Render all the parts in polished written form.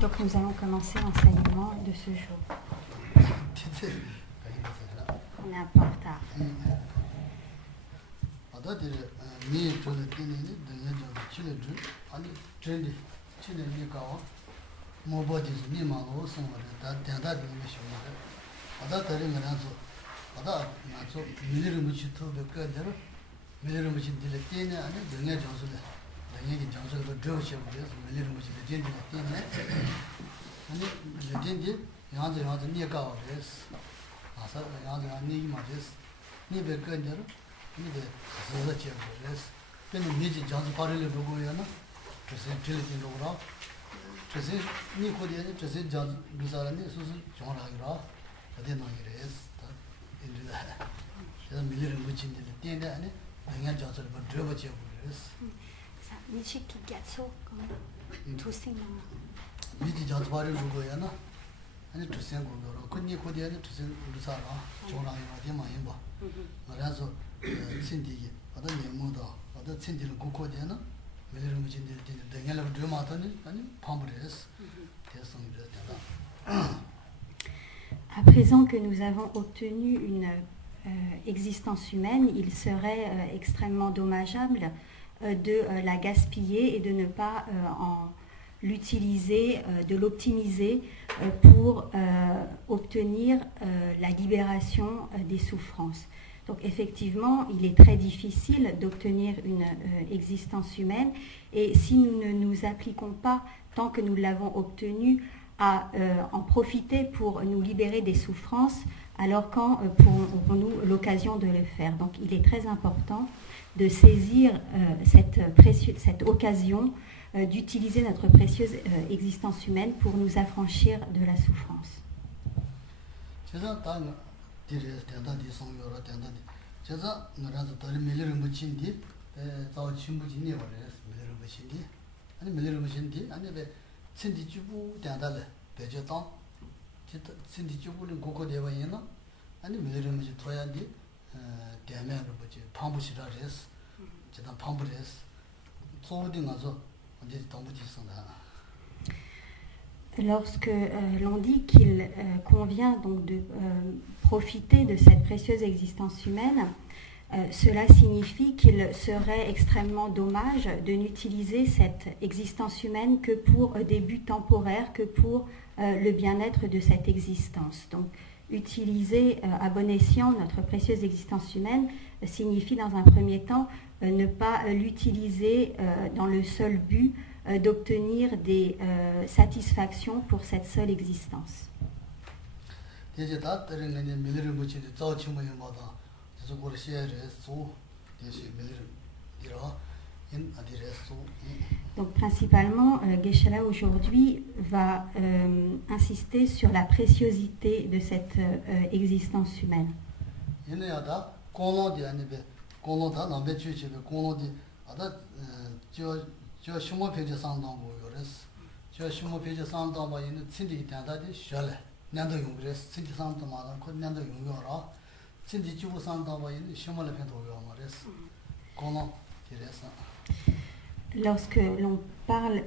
Donc nous allons commencer l'enseignement de ce jour. On est un peu en retard. À présent que nous avons obtenu une existence humaine, il serait extrêmement dommageable de la gaspiller et de ne pas l'utiliser, de l'optimiser pour obtenir la libération des souffrances. Donc effectivement, il est très difficile d'obtenir une existence humaine et si nous ne nous appliquons pas, tant que nous l'avons obtenue, à en profiter pour nous libérer des souffrances, alors quand aurons-nous l'occasion de le faire. Donc il est très important de saisir cette occasion d'utiliser notre précieuse existence humaine pour nous affranchir de la souffrance. Lorsque l'on dit qu'il convient donc de profiter de cette précieuse existence humaine, cela signifie qu'il serait extrêmement dommage de n'utiliser cette existence humaine que pour des buts temporaires, que pour le bien-être de cette existence. Donc, utiliser à bon escient notre précieuse existence humaine signifie dans un premier temps ne pas l'utiliser dans le seul but d'obtenir des satisfactions pour cette seule existence. Donc principalement, Geshe-la aujourd'hui va insister sur la préciosité de cette existence humaine. Lorsque l'on parle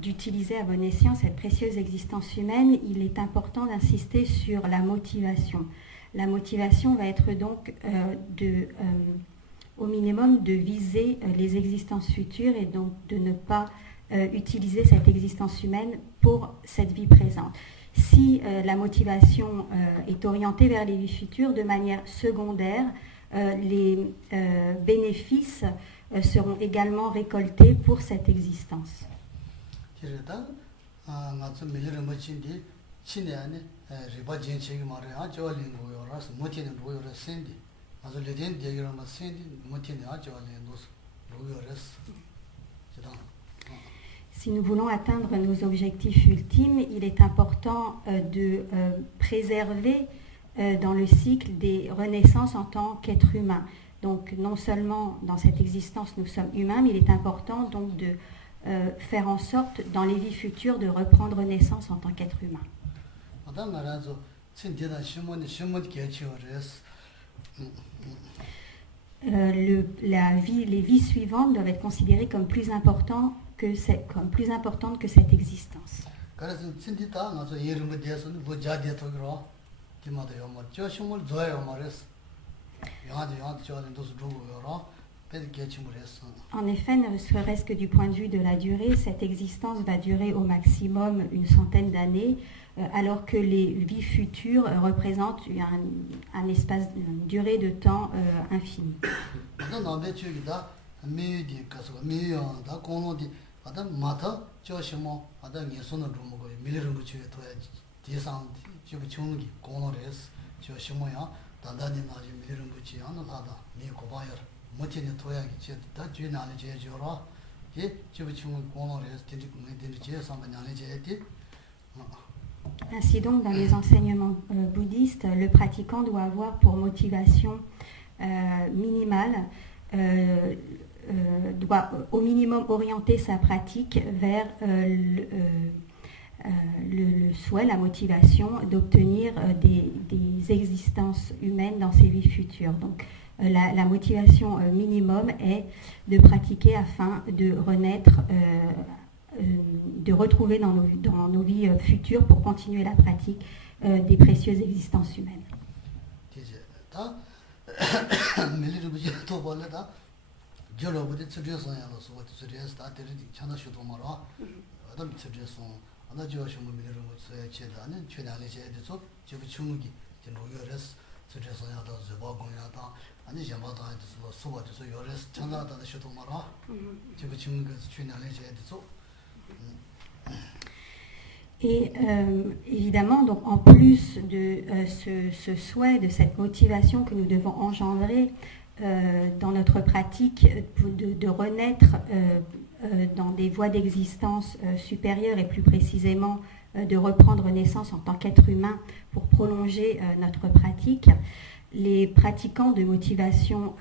d'utiliser à bon escient cette précieuse existence humaine, il est important d'insister sur la motivation. La motivation va être donc au minimum de viser les existences futures et donc de ne pas utiliser cette existence humaine pour cette vie présente. Si la motivation est orientée vers les vies futures, de manière secondaire, les bénéfices seront également récoltés pour cette existence. Si nous voulons atteindre nos objectifs ultimes, il est important de préserver dans le cycle des renaissances en tant qu'être humain. Donc non seulement dans cette existence nous sommes humains, mais il est important donc de faire en sorte dans les vies futures de reprendre naissance en tant qu'être humain. les vies suivantes doivent être considérées comme plus importantes que cette existence. En effet, ne serait-ce que du point de vue de la durée, cette existence va durer au maximum une centaine d'années, alors que les vies futures représentent un espace, une durée de temps infinie. Ainsi donc, dans les enseignements bouddhistes, le pratiquant doit avoir pour motivation minimale, doit au minimum orienter sa pratique vers le souhait, la motivation d'obtenir des existences humaines dans ses vies futures. Donc, la motivation minimum est de pratiquer afin de renaître, de retrouver dans nos vies futures pour continuer la pratique des précieuses existences humaines. Et évidemment, donc, en plus de ce souhait, de cette motivation que nous devons engendrer dans notre pratique de renaître dans des voies d'existence supérieures et plus précisément de reprendre naissance en tant qu'être humain pour prolonger notre pratique, les pratiquants de motivation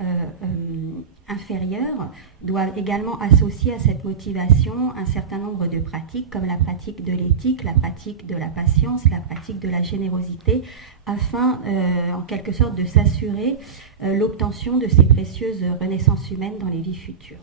inférieure doivent également associer à cette motivation un certain nombre de pratiques comme la pratique de l'éthique, la pratique de la patience, la pratique de la générosité, afin en quelque sorte de s'assurer l'obtention de ces précieuses renaissances humaines dans les vies futures.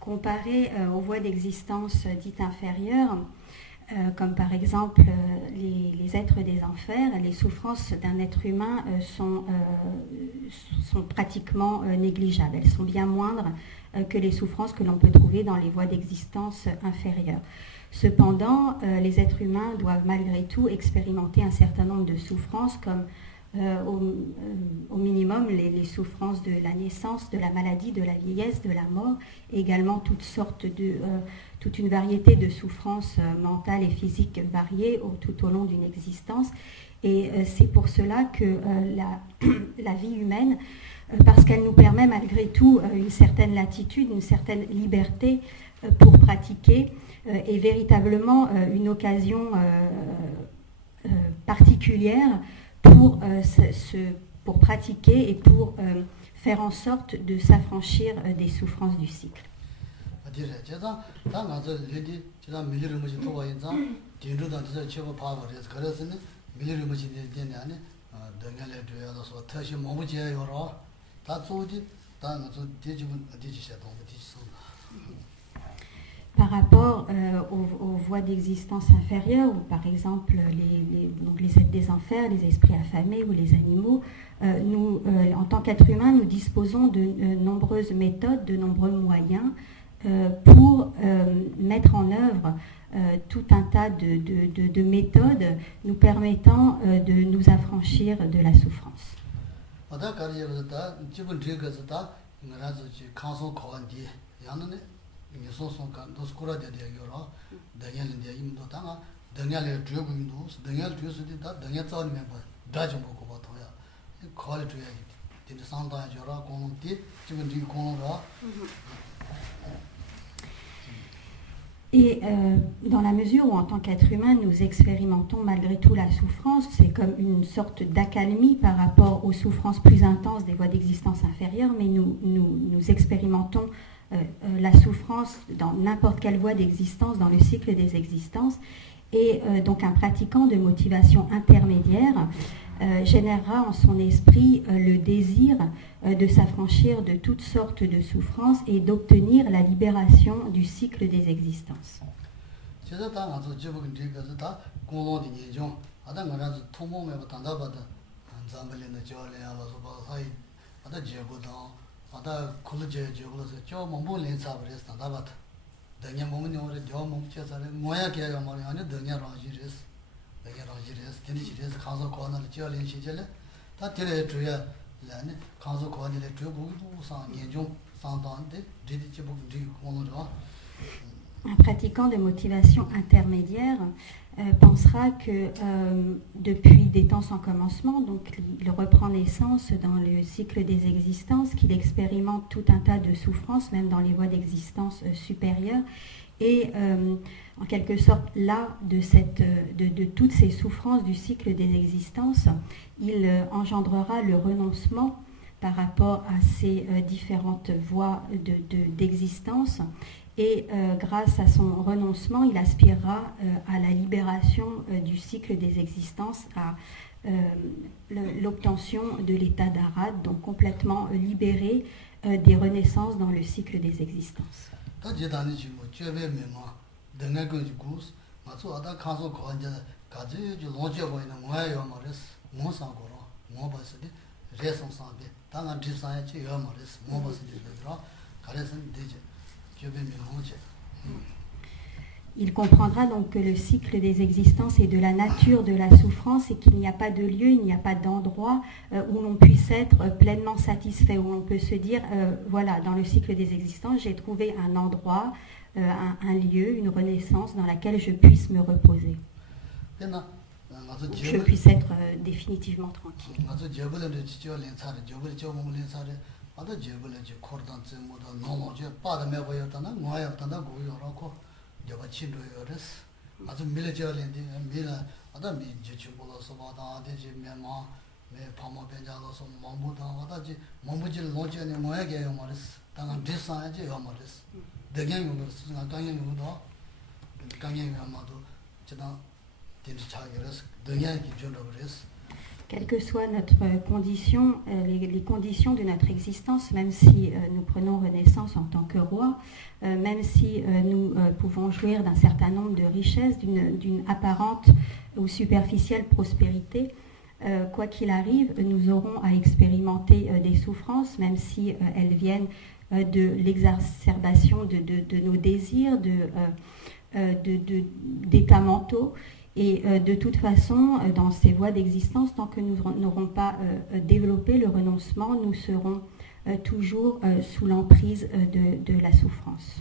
Comparé aux voies d'existence dites inférieures, comme par exemple les êtres des enfers, les souffrances d'un être humain sont pratiquement négligeables. Elles sont bien moindres que les souffrances que l'on peut trouver dans les voies d'existence inférieures. Cependant, les êtres humains doivent malgré tout expérimenter un certain nombre de souffrances comme au minimum les souffrances de la naissance, de la maladie, de la vieillesse, de la mort, et également toute une variété de souffrances mentales et physiques variées tout au long d'une existence. Et c'est pour cela que la vie humaine, parce qu'elle nous permet malgré tout une certaine latitude, une certaine liberté pour pratiquer, est véritablement une occasion particulière pour pratiquer et pour faire en sorte de s'affranchir des souffrances du cycle. Par rapport aux voies d'existence inférieures, ou par exemple les êtres des enfers, les esprits affamés ou les animaux, nous, en tant qu'êtres humains, nous disposons de nombreuses méthodes, de nombreux moyens pour mettre en œuvre tout un tas de méthodes nous permettant de nous affranchir de la souffrance. Daniel drew windows, Daniel drew that Daniel told me about Dajum Bokotoya. You call it to it. The Santa Jora, Conti, Jim Conora. Et dans la mesure où, en tant qu'être humain, nous expérimentons malgré tout la souffrance, c'est comme une sorte d'accalmie par rapport aux souffrances plus intenses des voies d'existence inférieures, mais nous expérimentons la souffrance dans n'importe quelle voie d'existence, dans le cycle des existences. Et donc un pratiquant de motivation intermédiaire générera en son esprit le désir de s'affranchir de toutes sortes de souffrances et d'obtenir la libération du cycle des existences. Danya momoni ore jo mom che sare moya ke ya mari ane danya raji res teni res khazo ko na che len shi jele ta tere tuya la ne khazo ko ne le tu bu sa nyen jong sang dan de de che bu di ko no ra. Un pratiquant de motivation intermédiaire pensera que depuis des temps sans commencement, donc il reprend naissance dans le cycle des existences, qu'il expérimente tout un tas de souffrances, même dans les voies d'existence supérieures, et en quelque sorte là, de toutes ces souffrances du cycle des existences, il engendrera le renoncement par rapport à ces différentes voies d'existence. Et grâce à son renoncement, il aspirera à la libération du cycle des existences, à l'obtention de l'état d'Arhat, donc complètement libéré des renaissances dans le cycle des existences. Il comprendra donc que le cycle des existences est de la nature de la souffrance et qu'il n'y a pas de lieu, il n'y a pas d'endroit où l'on puisse être pleinement satisfait, où l'on peut se dire, voilà, dans le cycle des existences, j'ai trouvé un endroit, un lieu, une renaissance dans laquelle je puisse me reposer. Je puisse être définitivement tranquille. Ada jebule je kordan tse moda nono je pada me boyo tana ngoya tana go yoro ko joba chindo yores azu mile je lendi mila ada mi je chimbola so bada ade je me ma me pama benja lo so mambu da ada je mambu je loje ne ngoya ge yo mares tana desa je yo mares degen yo mares na ganyen yo do ganyen yo ma do cheda tin cha yores degen ki jondo res. Quelle que soit notre condition, les conditions de notre existence, même si nous prenons renaissance en tant que roi, même si nous pouvons jouir d'un certain nombre de richesses, d'une apparente ou superficielle prospérité, quoi qu'il arrive, nous aurons à expérimenter des souffrances, même si elles viennent de l'exacerbation de nos désirs, d'états mentaux. Et de toute façon, dans ces voies d'existence, tant que nous n'aurons pas développé le renoncement, nous serons toujours sous l'emprise de la souffrance.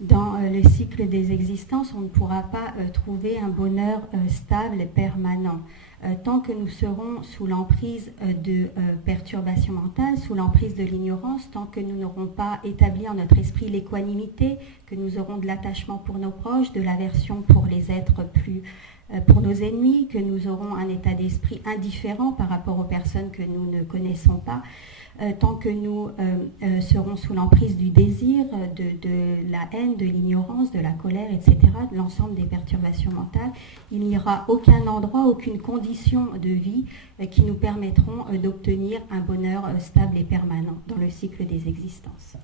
Dans le cycle des existences, on ne pourra pas trouver un bonheur stable et permanent. Tant que nous serons sous l'emprise de perturbations mentales, sous l'emprise de l'ignorance, tant que nous n'aurons pas établi en notre esprit l'équanimité, que nous aurons de l'attachement pour nos proches, de l'aversion pour les êtres pour nos ennemis, que nous aurons un état d'esprit indifférent par rapport aux personnes que nous ne connaissons pas, tant que nous serons sous l'emprise du désir, de la haine, de l'ignorance, de la colère, etc., de l'ensemble des perturbations mentales, il n'y aura aucun endroit, aucune condition de vie qui nous permettront d'obtenir un bonheur stable et permanent dans le cycle des existences.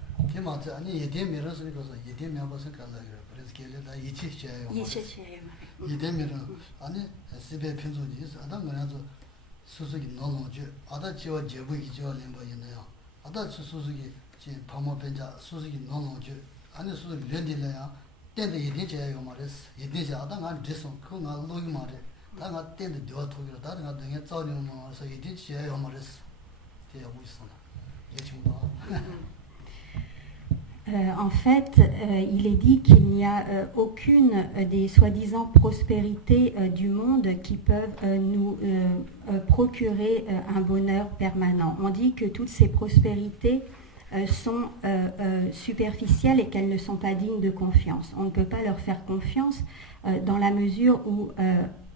수수기 넣어줘. 아다 지와 제부기 지와 림바이네요. 아다 수수기 지 파모벤자 수수기 넣어줘. 아니 수수기 렌딜래야. 땐데 이디제요 말했어. 이디제 아다가 드서 그가 로이 말해. 다가 땐데 되어 토기로 다가 등에 짜리는 말서 이디제요 말했어. 되어 있어. En fait, il est dit qu'il n'y a aucune des soi-disant prospérités du monde qui peuvent nous procurer un bonheur permanent. On dit que toutes ces prospérités sont superficielles et qu'elles ne sont pas dignes de confiance. On ne peut pas leur faire confiance dans la mesure où,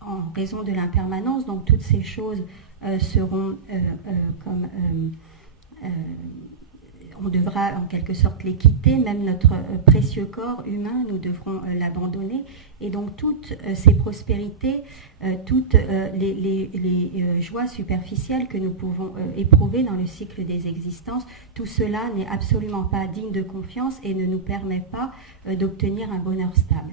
en raison de l'impermanence, donc toutes ces choses seront comme... on devra en quelque sorte les quitter, même notre précieux corps humain, nous devrons l'abandonner. Et donc toutes ces prospérités, toutes les joies superficielles que nous pouvons éprouver dans le cycle des existences, tout cela n'est absolument pas digne de confiance et ne nous permet pas d'obtenir un bonheur stable.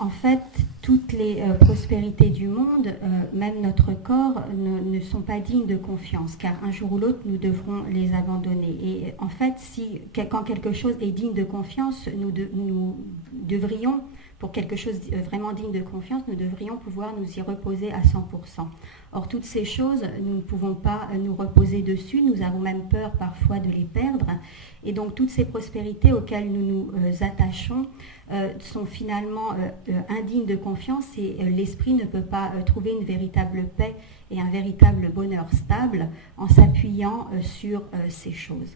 En fait, toutes les prospérités du monde, même notre corps, ne sont pas dignes de confiance, car un jour ou l'autre, nous devrons les abandonner. Et en fait, quand quelque chose est digne de confiance, nous devrions, pour quelque chose vraiment digne de confiance, nous devrions pouvoir nous y reposer à 100%. Or, toutes ces choses, nous ne pouvons pas nous reposer dessus, nous avons même peur parfois de les perdre. Et donc, toutes ces prospérités auxquelles nous nous attachons sont finalement indignes de confiance et l'esprit ne peut pas trouver une véritable paix et un véritable bonheur stable en s'appuyant sur ces choses.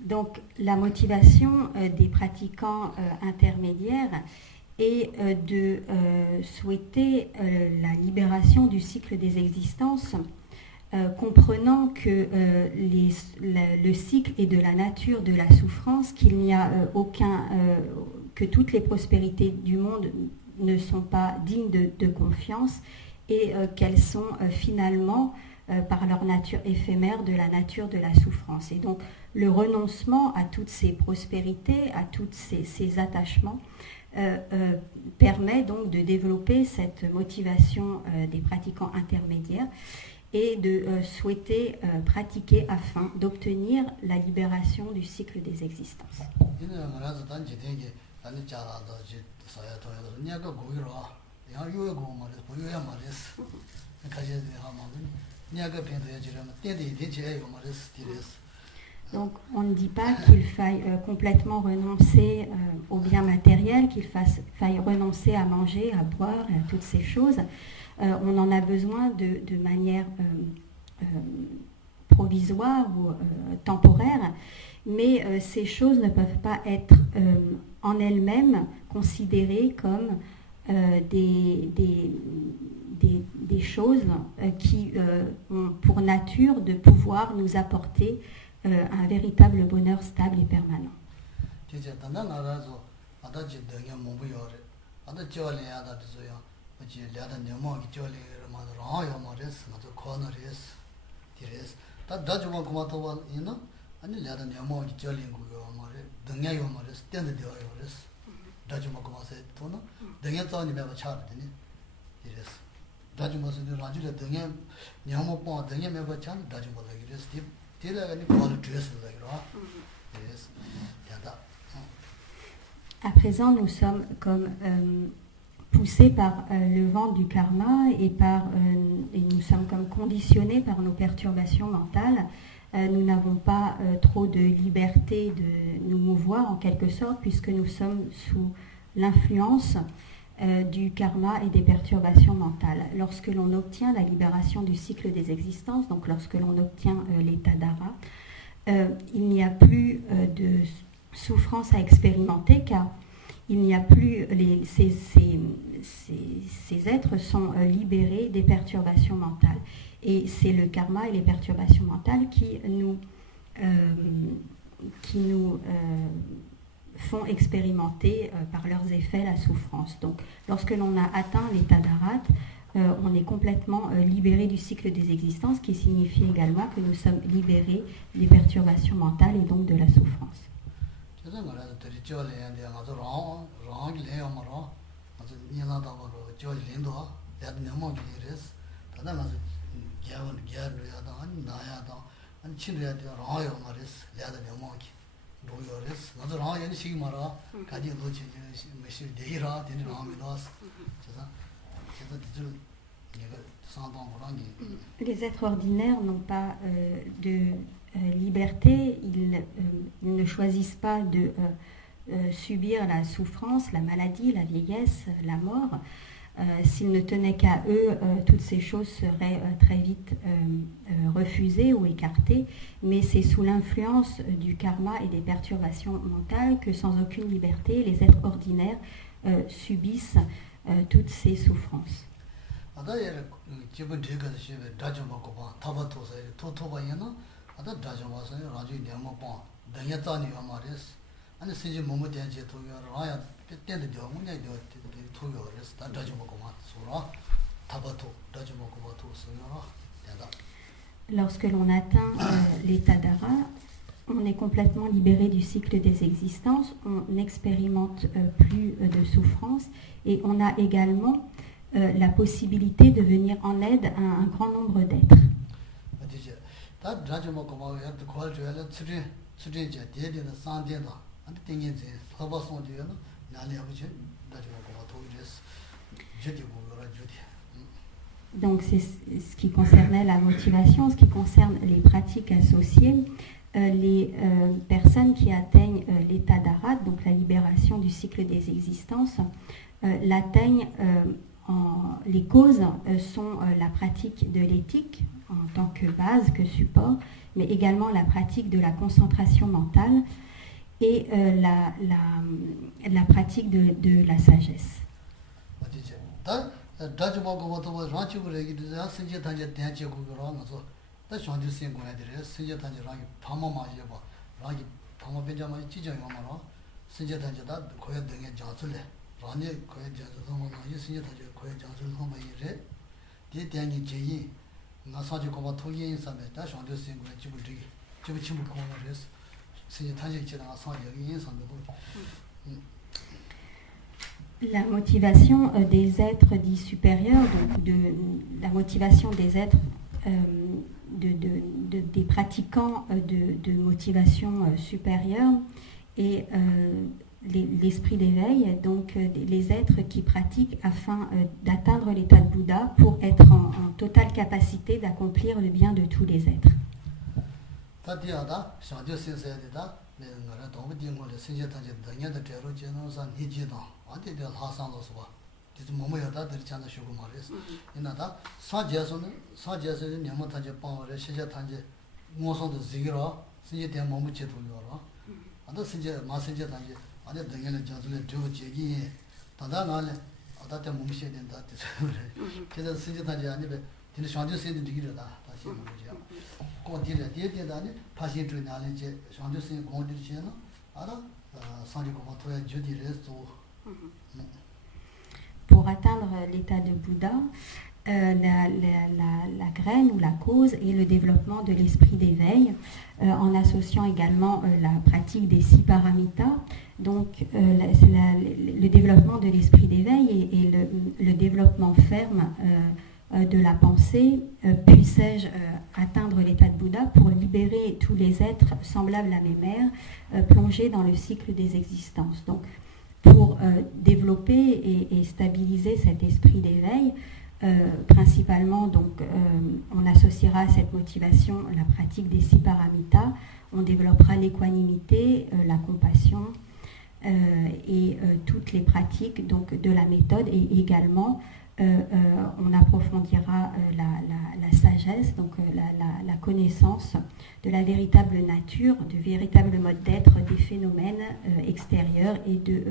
Donc la motivation des pratiquants intermédiaires est de souhaiter la libération du cycle des existences, comprenant que le cycle est de la nature de la souffrance, qu'il n'y a que toutes les prospérités du monde ne sont pas dignes de confiance et qu'elles sont finalement, par leur nature éphémère, de la nature de la souffrance. Et donc le renoncement à toutes ces prospérités, à tous ces attachements, permet donc de développer cette motivation des pratiquants intermédiaires et de souhaiter pratiquer afin d'obtenir la libération du cycle des existences. Donc on ne dit pas qu'il faille complètement renoncer aux biens matériels, qu'il faille renoncer à manger, à boire, et à toutes ces choses. On en a besoin de manière provisoire ou temporaire, mais ces choses ne peuvent pas être en elles-mêmes considérées comme des choses qui ont pour nature de pouvoir nous apporter un véritable bonheur stable et permanent. À présent, nous sommes comme poussés par le vent du karma et nous sommes comme conditionnés par nos perturbations mentales. Nous n'avons pas trop de liberté de nous mouvoir en quelque sorte puisque nous sommes sous l'influence du karma et des perturbations mentales. Lorsque l'on obtient la libération du cycle des existences, donc lorsque l'on obtient l'état d'ara, il n'y a plus de souffrance à expérimenter car il n'y a plus ces êtres sont libérés des perturbations mentales. Et c'est le karma et les perturbations mentales qui nous font expérimenter par leurs effets la souffrance. Donc lorsque l'on a atteint l'état d'Arat, on est complètement libéré du cycle des existences, qui signifie également que nous sommes libérés des perturbations mentales et donc de la souffrance. Les êtres ordinaires n'ont pas de liberté, ils ne choisissent pas de subir la souffrance, la maladie, la vieillesse, la mort. S'ils ne tenaient qu'à eux, toutes ces choses seraient très vite refusées ou écartées, mais c'est sous l'influence du karma et des perturbations mentales que, sans aucune liberté, les êtres ordinaires subissent toutes ces souffrances. Lorsque l'on atteint l'état d'Ara, on est complètement libéré du cycle des existences, on n'expérimente plus de souffrance et on a également la possibilité de venir en aide à un grand nombre d'êtres. Donc c'est ce qui concernait la motivation. Ce qui concerne les pratiques associées, les personnes qui atteignent l'état d'Arat, donc la libération du cycle des existences, l'atteignent les causes sont la pratique de l'éthique en tant que base, que support, mais également la pratique de la concentration mentale et la pratique de la sagesse. La motivation des êtres dits supérieurs, donc la motivation des êtres, des pratiquants de motivation supérieure et l'esprit d'éveil, donc les êtres qui pratiquent afin d'atteindre l'état de Bouddha pour être en totale capacité d'accomplir le bien de tous les êtres. Pour atteindre l'état de Bouddha, la graine ou la cause est le développement de l'esprit d'éveil, en associant également la pratique des 6 paramitas. Donc le développement de l'esprit d'éveil et le développement ferme de la pensée. Puissais-je atteindre l'état de Bouddha pour libérer tous les êtres semblables à mes mères, plongés dans le cycle des existences. Donc pour développer et stabiliser cet esprit d'éveil, principalement, donc, on associera à cette motivation la pratique des 6 paramitas, on développera l'équanimité, la compassion et toutes les pratiques donc, de la méthode et également on approfondira la sagesse, donc la connaissance de la véritable nature, du véritable mode d'être des phénomènes extérieurs et de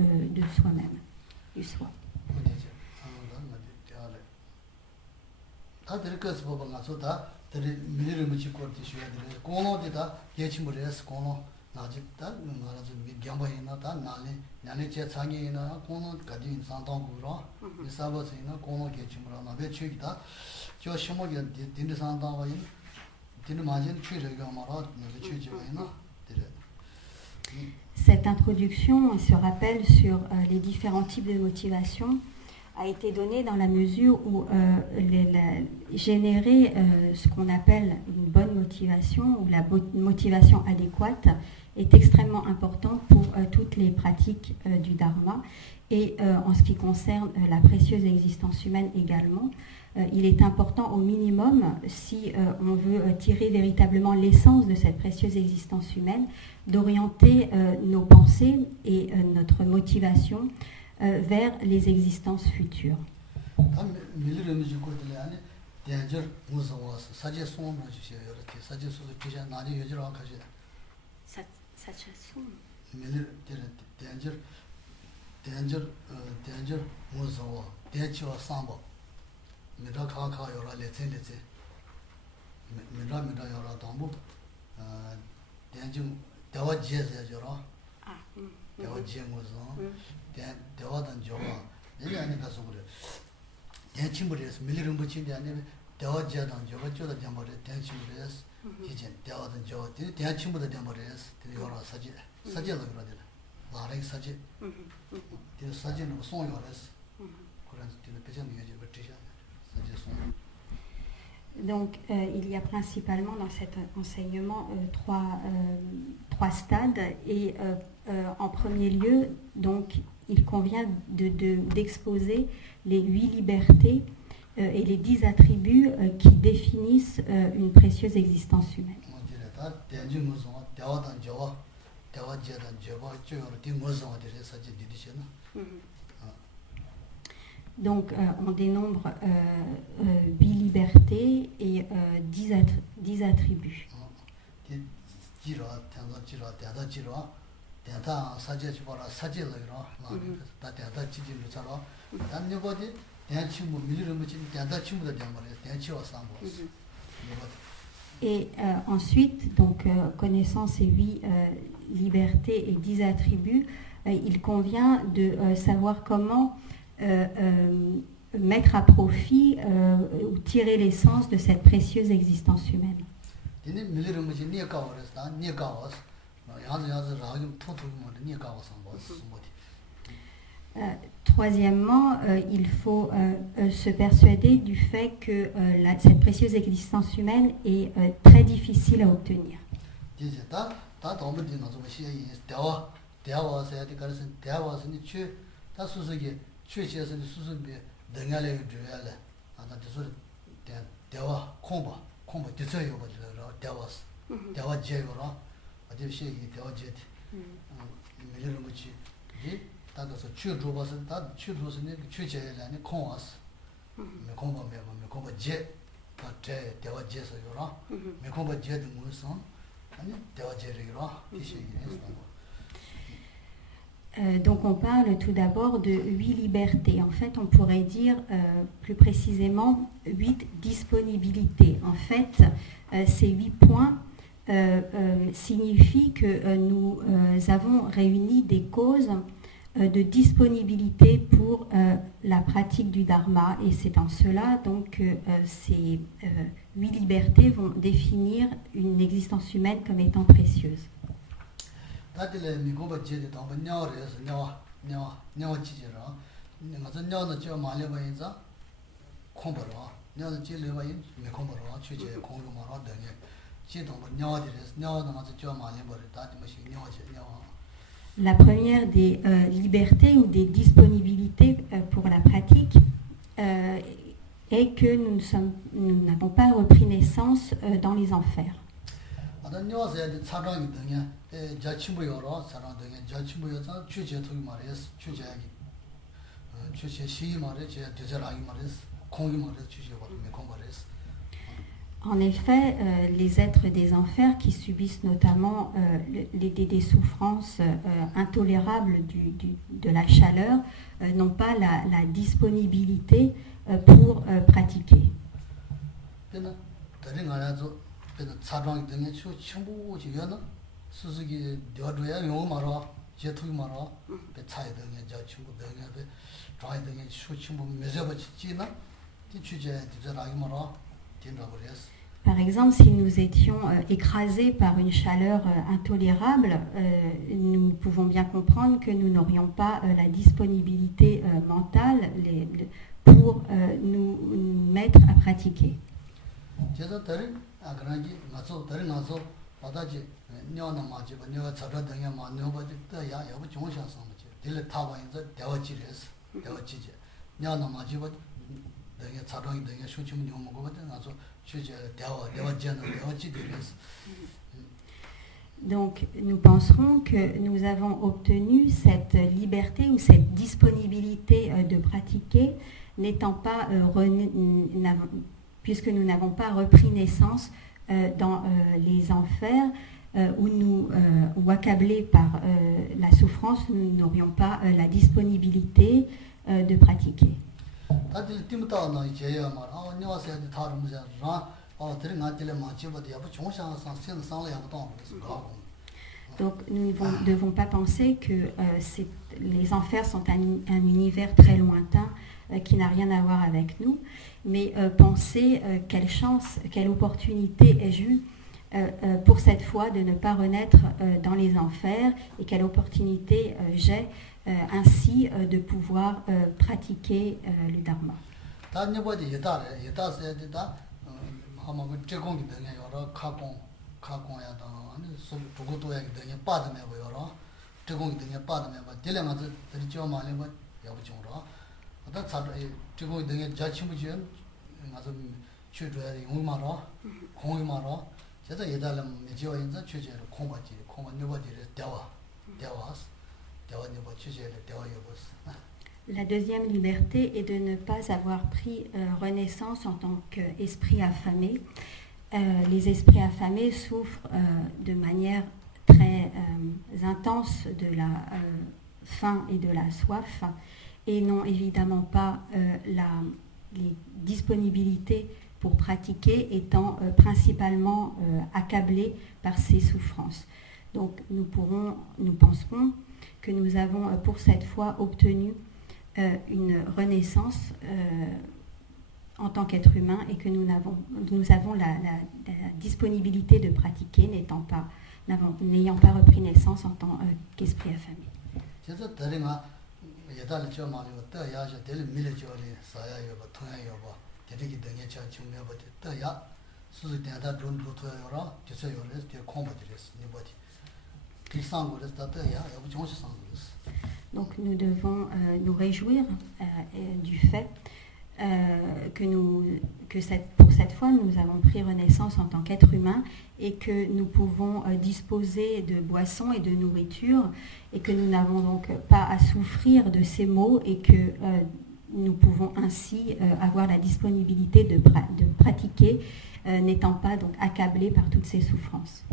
soi-même, du soi. Cette introduction, ce rappel sur les différents types de motivation a été donnée dans la mesure où générer ce qu'on appelle une bonne motivation ou la motivation adéquate est extrêmement important pour toutes les pratiques du Dharma. Et en ce qui concerne la précieuse existence humaine également, il est important au minimum, si on veut tirer véritablement l'essence de cette précieuse existence humaine, d'orienter nos pensées et notre motivation vers les existences futures. Donc, il y a principalement dans cet enseignement trois stades. Et en premier lieu, donc, il convient d'exposer les 8 libertés et les 10 attributs qui définissent une précieuse existence humaine. Donc, on dénombre 8 libertés et 10 attributs. Et ensuite, donc, connaissant ces 8 libertés et 10 attributs, il convient de savoir comment mettre à profit ou tirer l'essence de cette précieuse existence humaine. Troisièmement, il faut se persuader du fait que cette précieuse existence humaine est très difficile à obtenir. Donc on parle tout d'abord de 8 libertés. En fait, on pourrait dire plus précisément 8 disponibilités. En fait, ces 8 points signifient que nous avons réuni des causes de disponibilité pour la pratique du Dharma. Et c'est en cela donc que ces 8 libertés vont définir une existence humaine comme étant précieuse. La première des libertés ou des disponibilités pour la pratique est que nous n'avons pas repris naissance dans les enfers. 주제 시 말에 제 되자라기 말에서 공기 말에 주제 와 메콩 말에서 En effet, les êtres des enfers qui subissent notamment des souffrances intolérables de la chaleur n'ont pas la disponibilité pour pratiquer. Par exemple, si nous étions écrasés par une chaleur intolérable, nous pouvons bien comprendre que nous n'aurions pas la disponibilité mentale pour nous mettre à pratiquer. Donc nous penserons que nous avons obtenu cette liberté ou cette disponibilité de pratiquer, n'étant pas puisque nous n'avons pas repris naissance dans les enfers ou accablés par la souffrance, nous n'aurions pas la disponibilité de pratiquer. Donc nous ne devons pas penser que les enfers sont un univers très lointain qui n'a rien à voir avec nous, mais penser quelle chance, quelle opportunité ai-je eue pour cette fois de ne pas renaître dans les enfers et quelle opportunité j'ai ainsi de pouvoir pratiquer le Dharma. La deuxième liberté est de ne pas avoir pris renaissance en tant qu'esprit affamé. Les esprits affamés souffrent de manière très intense de la faim et de la soif et n'ont évidemment pas les disponibilités pour pratiquer, étant principalement accablés par ces souffrances. Donc nous penserons que nous avons pour cette fois obtenu une renaissance en tant qu'être humain et que nous avons la disponibilité de pratiquer n'ayant pas repris naissance en tant qu'esprit affamé. Donc nous devons nous réjouir du fait pour cette fois nous avons pris renaissance en tant qu'être humain et que nous pouvons disposer de boissons et de nourriture et que nous n'avons donc pas à souffrir de ces maux et que nous pouvons ainsi avoir la disponibilité de pratiquer n'étant pas donc accablés par toutes ces souffrances.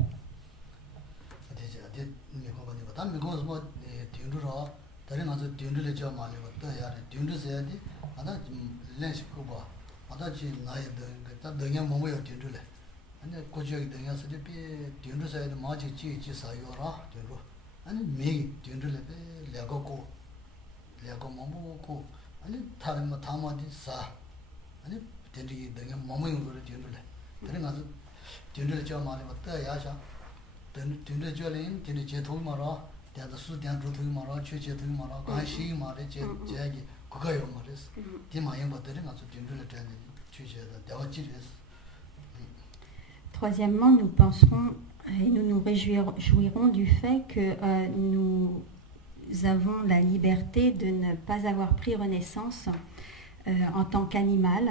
Troisièmement, nous penserons et nous nous réjouirons du fait que nous avons la liberté de ne pas avoir pris renaissance en tant qu'animal.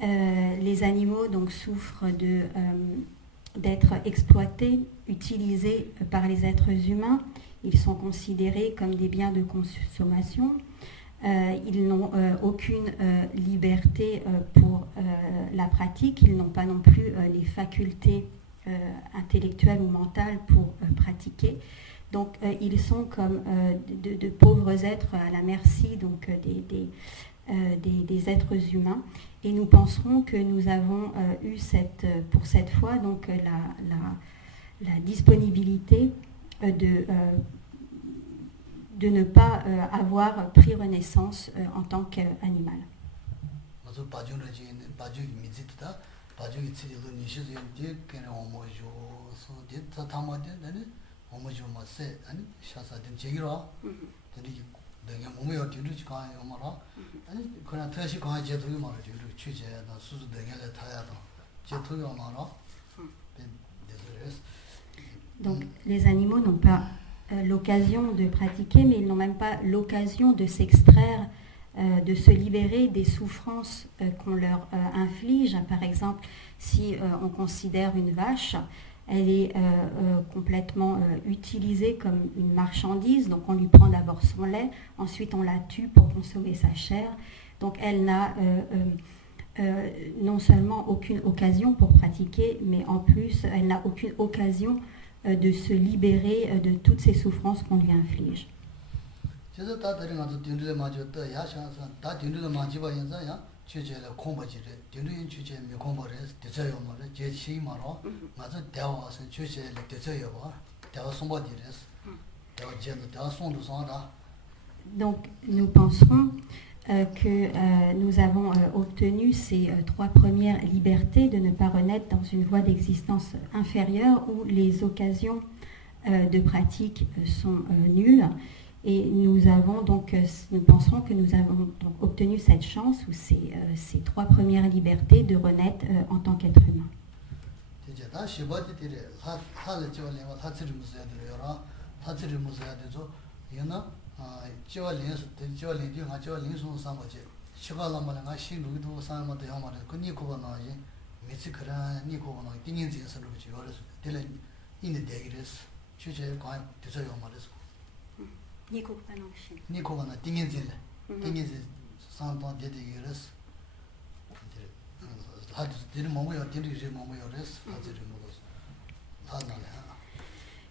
Les animaux donc souffrent d'être exploités, utilisés par les êtres humains. Ils sont considérés comme des biens de consommation. Ils n'ont aucune liberté pour la pratique, ils n'ont pas non plus les facultés intellectuelles ou mentales pour pratiquer. Donc ils sont comme de pauvres êtres à la merci donc, des êtres humains. Et nous penserons que nous avons eu pour cette fois donc, la disponibilité de ne pas avoir pris renaissance en tant qu'animal. Donc les animaux n'ont pas l'occasion de pratiquer, mais ils n'ont même pas l'occasion de s'extraire, de se libérer des souffrances qu'on leur inflige. Par exemple, si on considère une vache, elle est complètement utilisée comme une marchandise, donc on lui prend d'abord son lait, ensuite on la tue pour consommer sa chair. Donc elle n'a non seulement aucune occasion pour pratiquer, mais en plus elle n'a aucune occasion de se libérer de toutes ces souffrances qu'on lui inflige. Donc nous penserons que nous avons obtenu ces trois premières libertés de ne pas renaître dans une voie d'existence inférieure où les occasions de pratique sont nulles. Et nous penserons que nous avons donc obtenu cette chance ou ces trois premières libertés de renaître en tant qu'être humain.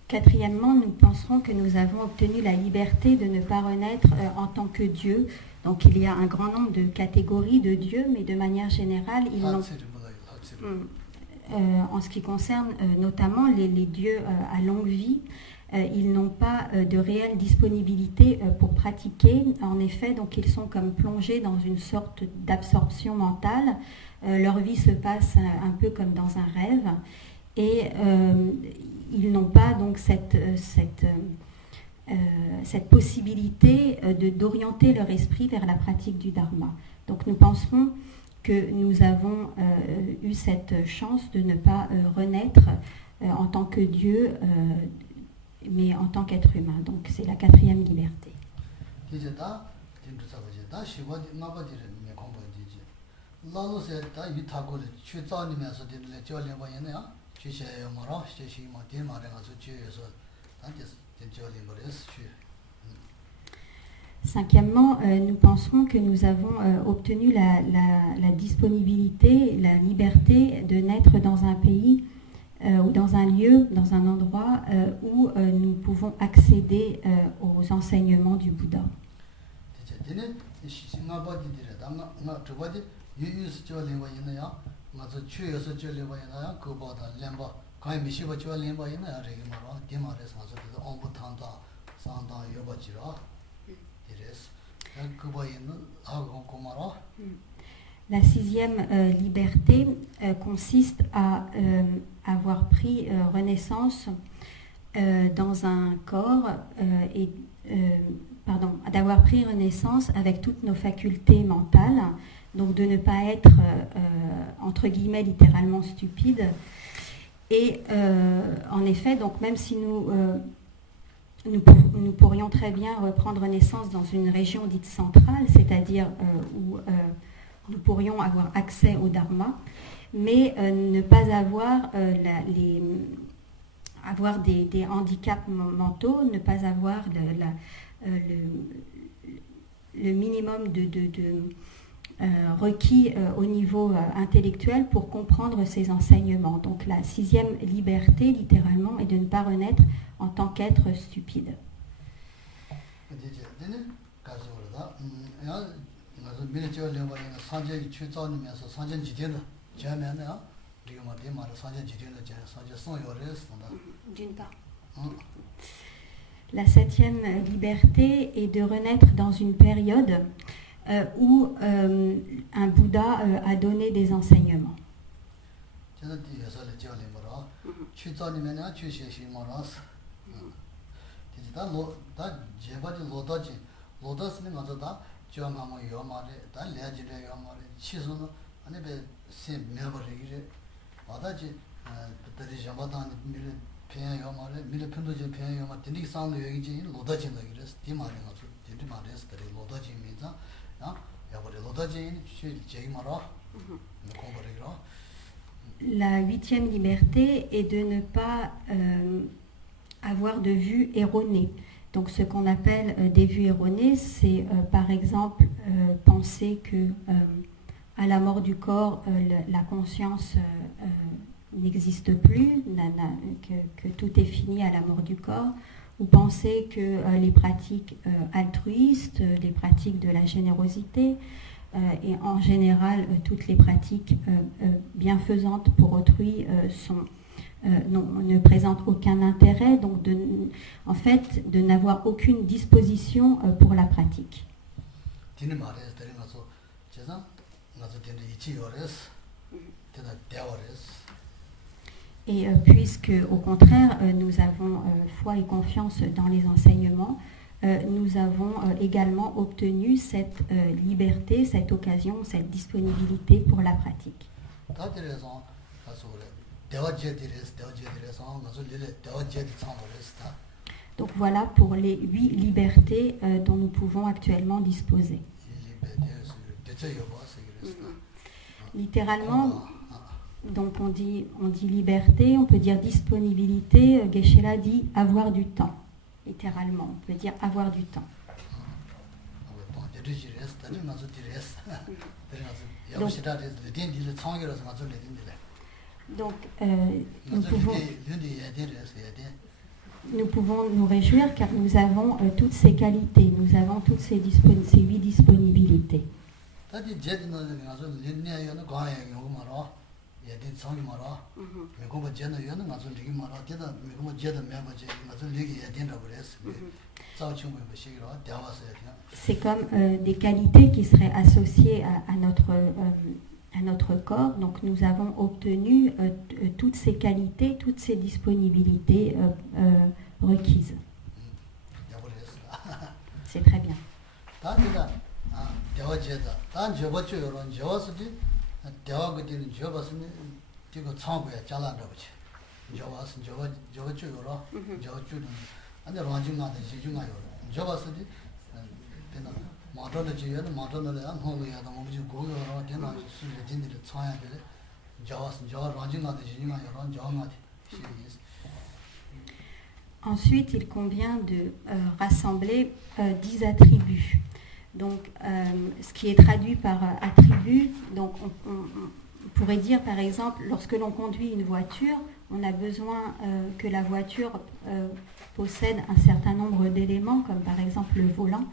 Quatrièmement, nous penserons que nous avons obtenu la liberté de ne pas renaître en tant que Dieu. Donc il y a un grand nombre de catégories de dieux, mais de manière générale, ils n'ont, en ce qui concerne notamment les dieux à longue vie, ils n'ont pas de réelle disponibilité pour pratiquer. En effet, donc ils sont comme plongés dans une sorte d'absorption mentale. Leur vie se passe un peu comme dans un rêve. Et ils n'ont pas donc cette possibilité d'orienter leur esprit vers la pratique du dharma. Donc nous penserons que nous avons eu cette chance de ne pas renaître en tant que Dieu, mais en tant qu'être humain. Donc c'est la quatrième liberté. Cinquièmement, nous penserons que nous avons obtenu la disponibilité, la liberté de naître dans un pays ou dans un lieu, dans un endroit où nous pouvons accéder aux enseignements du Bouddha. La sixième liberté consiste à avoir pris renaissance dans un corps d'avoir pris renaissance avec toutes nos facultés mentales, donc de ne pas être entre guillemets littéralement stupide. Et en effet, donc même si nous pourrions très bien reprendre naissance dans une région dite centrale, c'est-à-dire où nous pourrions avoir accès au Dharma, mais ne pas avoir avoir des handicaps mentaux, ne pas avoir le minimum requis au niveau intellectuel pour comprendre ces enseignements. Donc la sixième liberté, littéralement, est de ne pas renaître en tant qu'être stupide. D'une part. La septième liberté est de renaître dans une période où un Bouddha a donné des enseignements. La huitième liberté est de ne pas avoir de vues erronées. Donc ce qu'on appelle des vues erronées, c'est par exemple penser que à la mort du corps, la conscience n'existe plus, que tout est fini à la mort du corps, ou penser que les pratiques altruistes, les pratiques de la générosité, et en général toutes les pratiques bienfaisantes pour autrui ne présentent aucun intérêt, donc en fait de n'avoir aucune disposition pour la pratique. Et puisque au contraire nous avons foi et confiance dans les enseignements, nous avons également obtenu cette liberté, cette occasion, cette disponibilité pour la pratique. Donc voilà pour les 8 libertés dont nous pouvons actuellement disposer. Littéralement, donc on dit liberté, on peut dire disponibilité. Geshe-la dit avoir du temps. Littéralement, on peut dire avoir du temps. Donc nous pouvons nous réjouir car nous avons toutes ces qualités, nous avces 8 disponibilités. C'est comme des qualités qui seraient associées à notre corps. Donc nous avons obtenu toutes ces qualités, toutes ces disponibilités requises. C'est très bien. Ensuite, il convient de rassembler 10 attributs. Donc, ce qui est traduit par attribut, donc on pourrait dire par exemple, lorsque l'on conduit une voiture, on a besoin que la voiture possède un certain nombre d'éléments, comme par exemple le volant.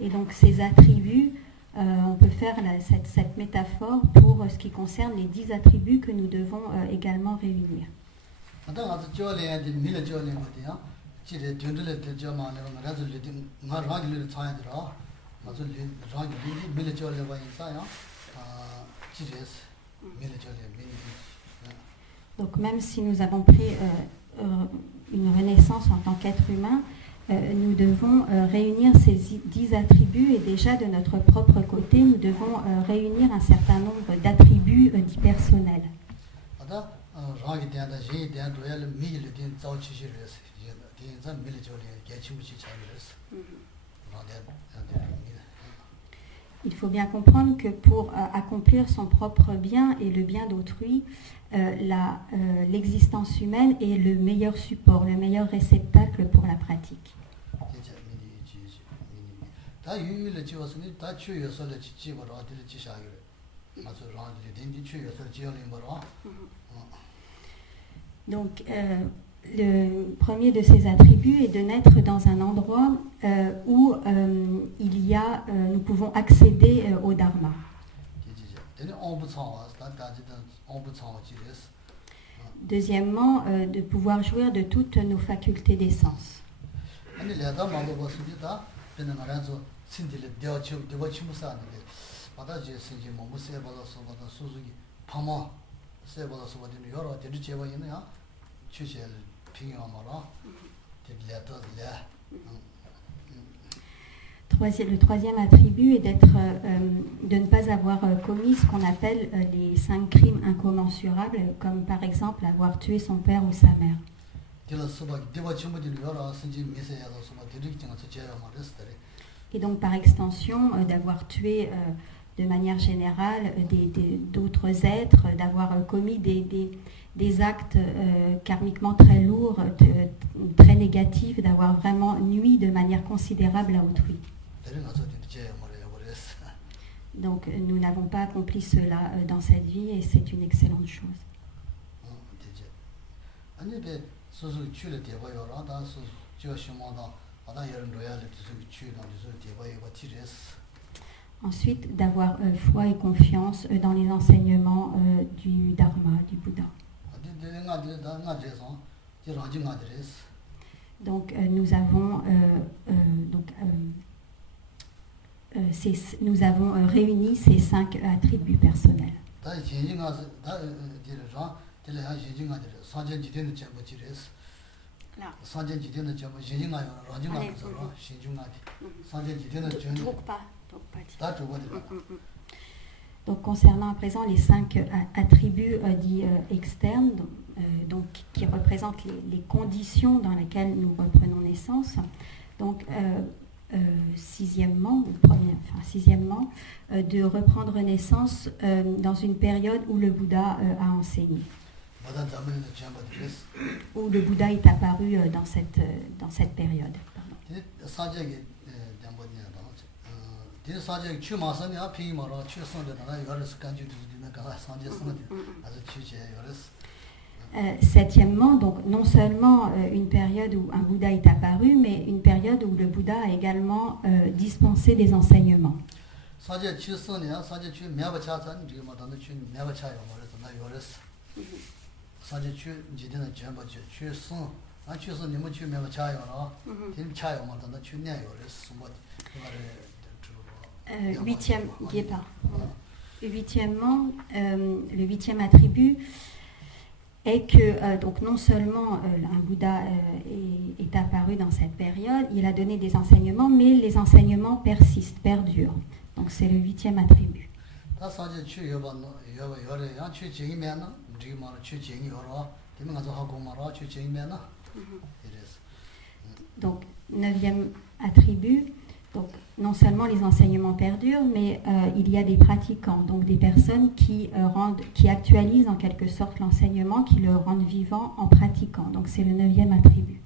Et donc ces attributs, on peut faire cette métaphore pour ce qui concerne les 10 attributs que nous devons également réunir. Donc même si nous avons pris une renaissance en tant qu'être humain, nous devons réunir ces 10 attributs et déjà de notre propre côté, nous devons réunir un certain nombre d'attributs dits personnels. Il faut bien comprendre que pour accomplir son propre bien et le bien d'autrui, l'existence humaine est le meilleur support, le meilleur réceptacle pour la pratique. 다 유유를 지었으니 다 추여서를 지지버로 어디를 지샤기를 맞아 란들이 된지 추여서 지어린 거로. Donc, le premier de ces attributs est de naître dans un endroit où nous pouvons accéder au Dharma. Deuxièmement, de pouvoir jouir de toutes nos facultés d'essence. Le troisième attribut est de ne pas avoir commis ce qu'on appelle les 5 crimes incommensurables, comme par exemple avoir tué son père ou sa mère. Et donc par extension, d'avoir tué de manière générale d'autres êtres, d'avoir commis des actes karmiquement très lourds, très négatifs, d'avoir vraiment nui de manière considérable à autrui. Donc nous n'avons pas accompli cela dans cette vie et c'est une excellente chose. Ensuite, d'avoir foi et confiance dans les enseignements du Dharma, du Bouddha. Donc nous avons réuni ces 5 attributs personnels. Donc concernant à présent les 5 attributs dits externes, donc, qui représentent les conditions dans lesquelles nous reprenons naissance. Donc sixièmement, de reprendre naissance dans une période où le Bouddha a enseigné. Où le Bouddha est apparu dans cette période. Septièmement, donc non seulement une période où un Bouddha est apparu, mais une période où le Bouddha a également dispensé des enseignements. Huitièmement, le 8e attribut est que donc non seulement un Bouddha est apparu dans cette période, il a donné des enseignements, mais les enseignements persistent, perdurent. Donc c'est le 8e attribut. Donc 9e attribut, donc non seulement les enseignements perdurent, mais il y a des pratiquants, donc des personnes qui actualisent en quelque sorte l'enseignement, qui le rendent vivant en pratiquant. Donc c'est le 9e attribut.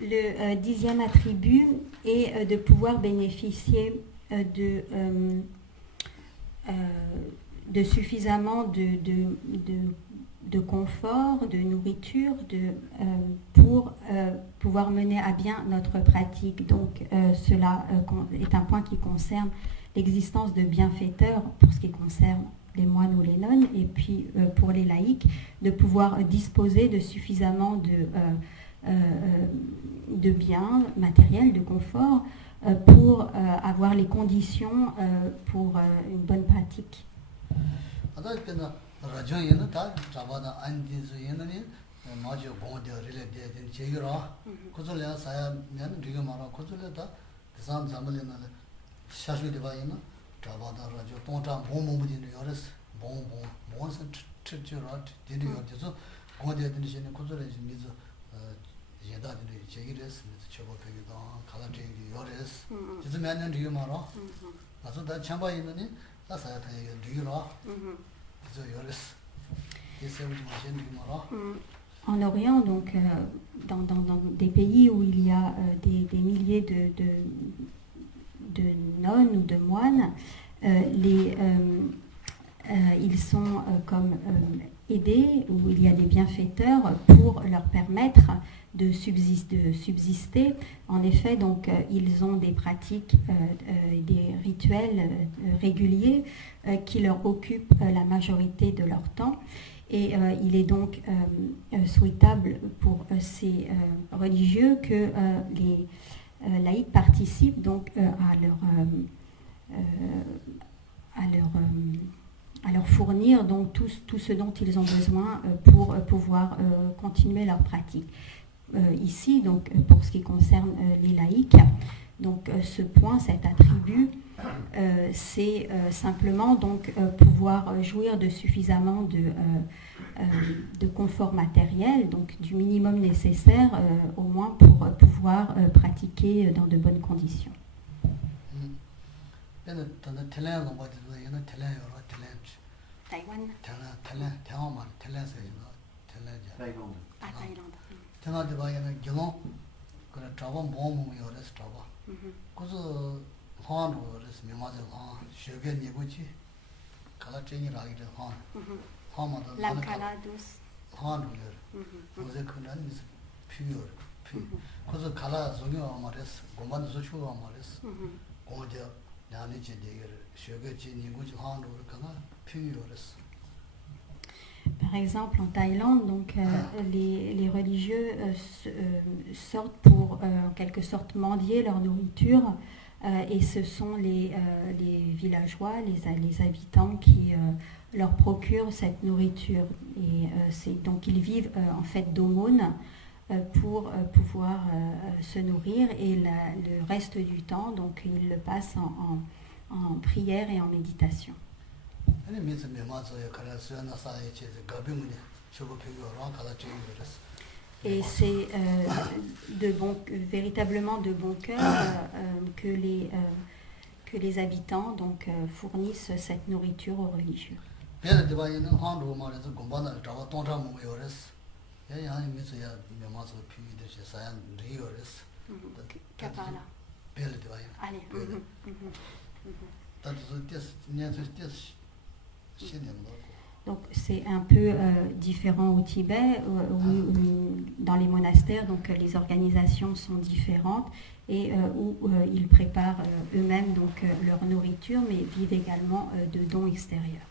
Le 10e attribut est de pouvoir bénéficier de suffisamment de confort, de nourriture, pour pouvoir mener à bien notre pratique. Donc cela est un point qui concerne l'existence de bienfaiteurs pour ce qui concerne les moines ou les nonnes, et puis pour les laïcs, de pouvoir disposer de suffisamment de biens matériels, de confort, pour avoir les conditions pour une bonne pratique. 잡아다 가지고 동자 몸몸부디는 열었어. 몸몸서 칠칠어 되는 여기서 고대들이 신의 고절에 미서 예다들이 제기를 했습니다. 저거 배기도 가라지기 열었어. 그래서 몇년 뒤에 말아. 가서 다 참바 있느니 다사야 타게 뒤로. 그래서 열었어. 그래서 우리 마신 뒤에 말아. En Orient, donc dans des pays où il y a des milliers de nonnes ou de moines, ils sont comme aidés, ou il y a des bienfaiteurs pour leur permettre de subsister. En effet, donc ils ont des pratiques, des rituels réguliers qui leur occupent la majorité de leur temps. Et il est donc souhaitable pour ces religieux que les laïcs participent donc à leur fournir donc tout ce dont ils ont besoin pour pouvoir continuer leur pratique. Ici, donc pour ce qui concerne les laïcs, donc ce point, cet attribut, c'est simplement donc pouvoir jouir de suffisamment de confort matériel, donc du minimum nécessaire au moins pour pouvoir pratiquer dans de bonnes conditions. Taïwan. Par exemple, en Thaïlande, donc, les religieux sortent pour en quelque sorte mendier leur nourriture et ce sont les villageois, les habitants qui leur procurent cette nourriture. Et donc ils vivent en fait d'aumônes pour pouvoir se nourrir et le reste du temps, donc ils le passent en prière et en méditation. Et c'est véritablement de bon cœur que les habitants donc, fournissent cette nourriture aux religieux. Donc c'est un peu différent au Tibet, où dans les monastères, donc les organisations sont différentes et où ils préparent eux-mêmes donc leur nourriture, mais vivent également de dons extérieurs.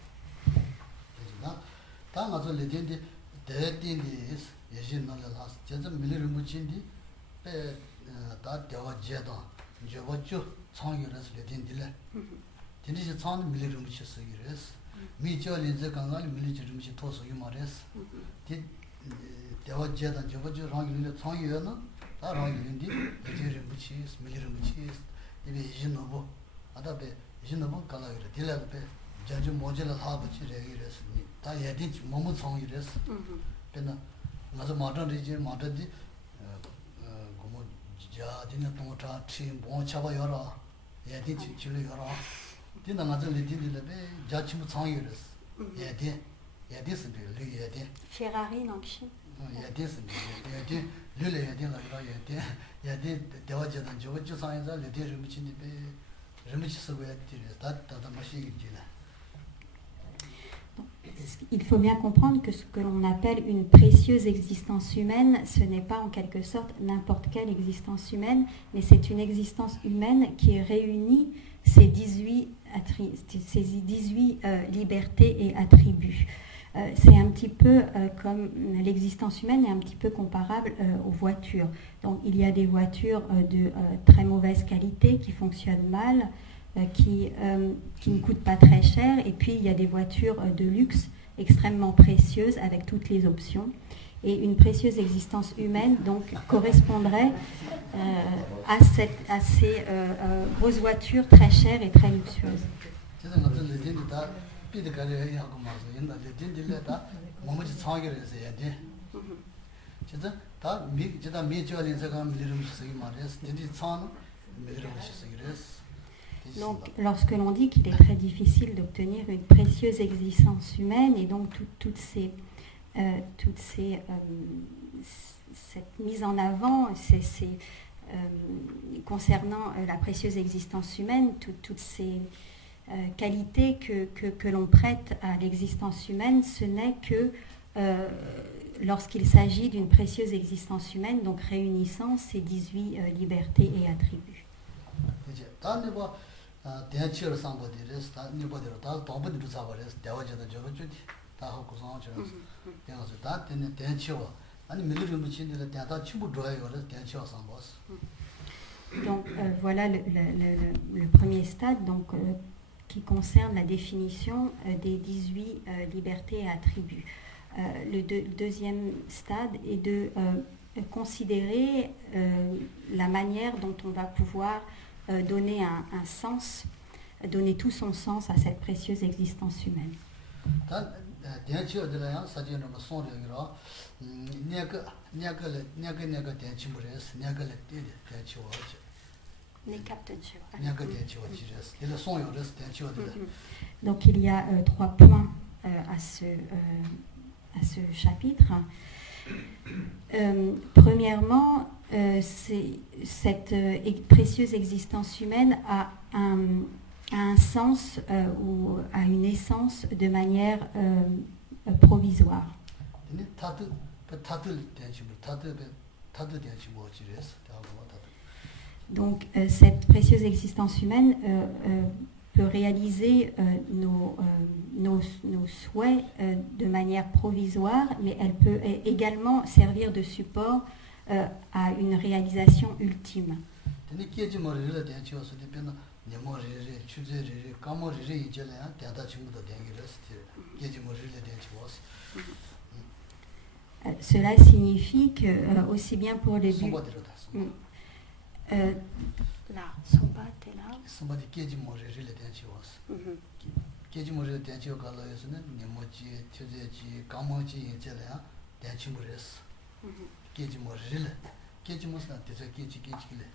Ferrari dans le Chine. Il faut bien comprendre que ce que l'on appelle une précieuse existence humaine, ce n'est pas en quelque sorte n'importe quelle existence humaine, mais c'est une existence humaine qui réunit ces 18 libertés et attributs. C'est un petit peu comme l'existence humaine est un petit peu comparable aux voitures. Donc il y a des voitures de très mauvaise qualité qui fonctionnent mal, qui ne coûtent pas très cher, et puis il y a des voitures de luxe extrêmement précieuses avec toutes les options. Et une précieuse existence humaine donc correspondrait à ces grosses voitures très chères et très luxueuses. 제가 무슨 레딘이 다 비드가래 하고 말서 옛날 레딘들레다 뭐뭐지 창기를 해야 돼. 제가 다 제가 미주얼인서가 밀리름 쓰기 말이야. 제가 창 밀리름 쓰기 그랬어. Donc, lorsque l'on dit qu'il est très difficile d'obtenir une précieuse existence humaine, et donc cette mise en avant, concernant la précieuse existence humaine, toutes ces qualités que l'on prête à l'existence humaine, ce n'est que lorsqu'il s'agit d'une précieuse existence humaine, donc réunissant ces 18 libertés et attributs. 대치를 상보들에서 다 니보대로 다 동부들도 잡아래서 대화제도 저거주디 다 하고 상처럼 대가서 다 되는 대치와 아니 밀리를 붙이는데 대다 친구 좋아요 그래서 대치와 상보스. Donc voilà le premier stade donc, qui concerne la définition des 18 libertés et attributs. Le deuxième stade est de considérer la manière dont on va pouvoir donner un sens, donner tout son sens à cette précieuse existence humaine. Donc il y a 3 points à ce chapitre. Premièrement, cette précieuse existence humaine a un sens ou a une essence de manière provisoire. Donc cette précieuse existence humaine peut réaliser nos souhaits de manière provisoire, mais elle peut également servir de support à une réalisation ultime. Cela signifie que aussi bien pour les buts... là, somba, t'es là. Somebody keji mori rile tenchi was. Keji mori tenchi o galo yesne nemoji tyojeji kamoji yechele ya tenchi mores. Keji mori rile. Keji mosna tesa keji kile.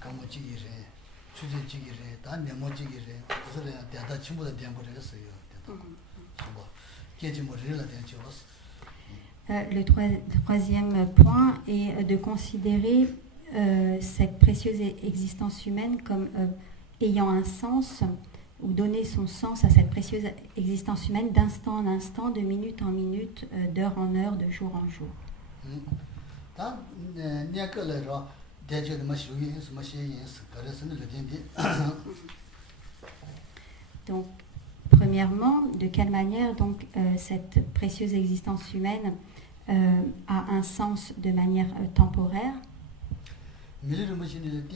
Kamoji ire, tyojeji ire, ta nemoji ire. Tesa ya tenta chimbo da tempo res yo tenta. Somba keji mori rile tenchi was. Le troisième point est de considérer cette précieuse existence humaine comme ayant un sens ou donner son sens à cette précieuse existence humaine d'instant en instant, de minute en minute, d'heure en heure, de jour en jour. Donc, premièrement, de quelle manière donc, cette précieuse existence humaine a un sens de manière temporaire. Donc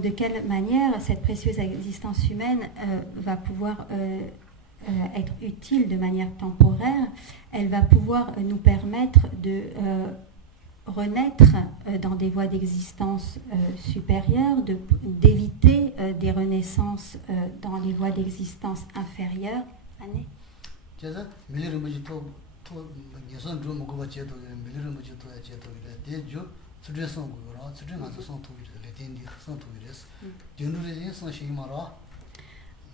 de quelle manière cette précieuse existence humaine va pouvoir être utile de manière temporaire, elle va pouvoir nous permettre de renaître dans des voies d'existence supérieures, d'éviter des renaissances dans les voies d'existence inférieures. Anne?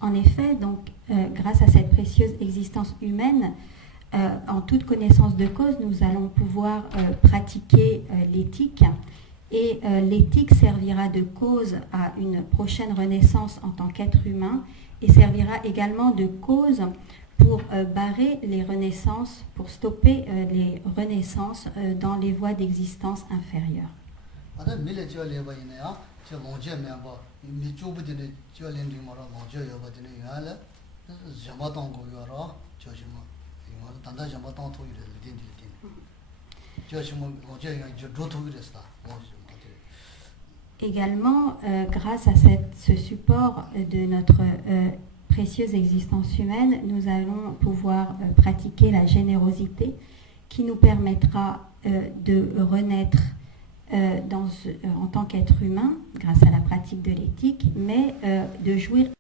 En effet, donc, grâce à cette précieuse existence humaine, en toute connaissance de cause, nous allons pouvoir pratiquer l'éthique, et l'éthique servira de cause à une prochaine renaissance en tant qu'être humain, et servira également de cause pour barrer les renaissances, pour stopper les renaissances dans les voies d'existence inférieures. Également, grâce à ce support de notre précieuse existence humaine, nous allons pouvoir pratiquer la générosité qui nous permettra de renaître en tant qu'être humain grâce à la pratique de l'éthique, mais de jouir